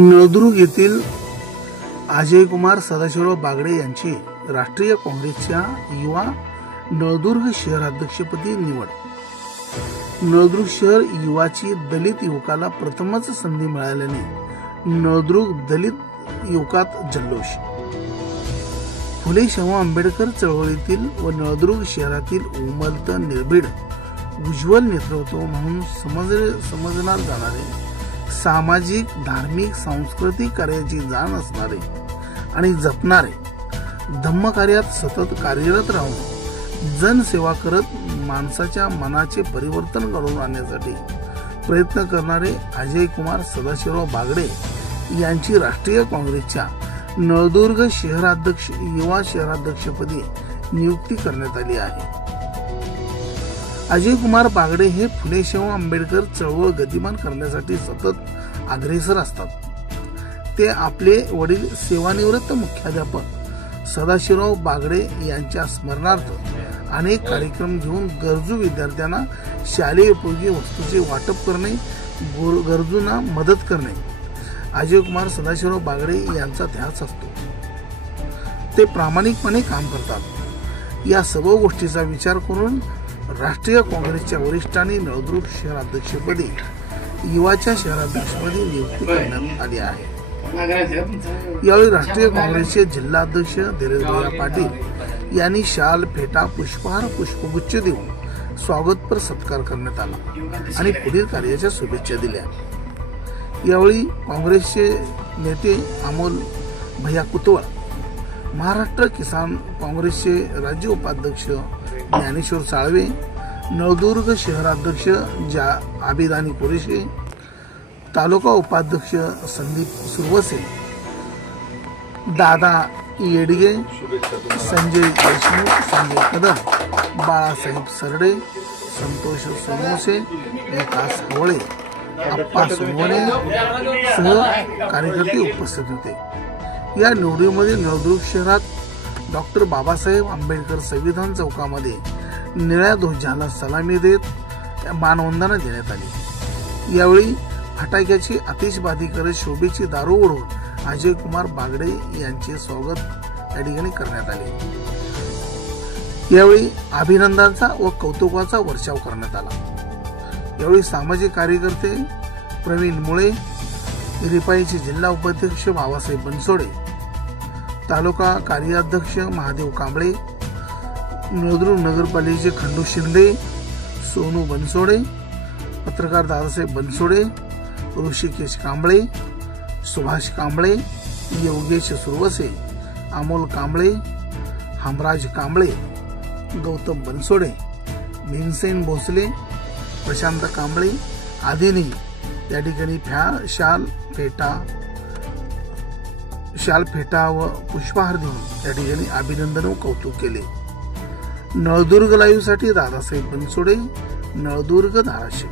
नळदुर्ग येथील अजयकुमार सदाशिवराव बागडे यांची राष्ट्रीय काँग्रेसच्या युवा नळदुर्ग शहराध्यक्षपदी निवड। नळदुर्ग शहर युवाची दलित युवकाला प्रथमच संधी मिळाल्याने नळदुर्ग दलित युवकात जल्लोष। फुले शाहू आंबेडकर चळवळीतील व नळदुर्ग शहरातील उमलत निर्भीड उज्ज्वल नेतृत्व म्हणून समजणार जाणारे, सामाजिक धार्मिक सांस्कृतिक कार्याची जाण असणारे आणि जपणारे, धम्मकार्यात सतत कार्यरत राहून जनसेवा करत माणसाच्या मनाचे परिवर्तन घडवून आणण्यासाठी प्रयत्न करणारे अजयकुमार सदाशिवराव बागडे यांची राष्ट्रीय काँग्रेसच्या नळदुर्ग शहराध्यक्ष युवा शहराध्यक्षपदी नियुक्ती करण्यात आली आहे। अजयकुमार बागडे हे फुले शाहू आंबेडकर चळवळ गतिमान करण्यासाठी सतत अग्रेसर असतात। ते आपले वडील सेवानिवृत्त मुख्याध्यापक सदाशिवराव बागडे यांच्या स्मरणार्थ अनेक कार्यक्रम घेऊन गरजू विद्यार्थ्यांना शालेय उपयोगी वस्तूंचे वाटप करणे, गरजूंना मदत करणे अजयकुमार सदाशिवराव बागडे यांचा ध्यास असतो। ते प्रामाणिकपणे काम करतात। या सर्व गोष्टीचा विचार करून राष्ट्रीय काँग्रेसच्या वरिष्ठांनी नळदुर्ग शहराध्यक्षपदी युवाच्या शहराध्यक्षपदी नियुक्ती करण्यात आली आहे। यावेळी राष्ट्रीय काँग्रेसचे जिल्हाध्यक्ष धीरजभाई पाटील यांनी शाल, फेटा, पुष्पहार, पुष्पगुच्छ देऊन स्वागतपर सत्कार करण्यात आला आणि पुढील कार्याच्या शुभेच्छा दिल्या। यावेळी काँग्रेसचे नेते अमोल भैया कुतवळ, महाराष्ट्र किसान काँग्रेसचे राज्य उपाध्यक्ष ज्ञानेश्वर साळवे, नळदुर्ग शहराध्यक्ष आबिदानी कुरेशी, तालुका उपाध्यक्ष संदीप सुरवसे, दादा येडगे, संजय देशमुख, संजय कदम, बाळासाहेब सरडे, संतोष सोमोसे, विकास हवळे, अप्पा सोमवणे सह कार्यकर्ते उपस्थित होते। या निवडीमध्ये नळदुर्ग शहरात डॉक्टर बाबासाहेब आंबेडकर संविधान चौकामध्ये निळ्या ध्वजाला सलामी देत मानवंदना देण्यात आली। यावेळी फटाक्याची आतिषबाजी करत शोभेची दारू उडवून अजयकुमार बागडे यांचे स्वागत या ठिकाणी करण्यात आले। यावेळी अभिनंदनाचा व कौतुकाचा वर्षाव करण्यात आला। यावेळी सामाजिक कार्यकर्ते प्रवीण मुळे, रिपाईचे जिल्हा उपाध्यक्ष बाबासाहेब बनसोडे, तालुका कार्याध्यक्ष महादेव कांबळे, नळदुर्ग नगरपालिकेचे खंडू शिंदे, सोनू बनसोडे, पत्रकार दादासाहेब बनसोडे, ऋषिकेश कांबळे, सुभाष कांबळे, योगेश सुरवसे, अमोल कांबळे, हमराज कांबळे, गौतम बनसोडे, भीमसेन भोसले, प्रशांत कांबळे आदींनी या ठिकाणी शाल फेटा व पुष्पहार देऊन या ठिकाणी अभिनंदन व कौतुक केले। नळदुर्ग लाईव्ह साठी दादासाहेब बनसोडे, नळदुर्ग, धाराशिव।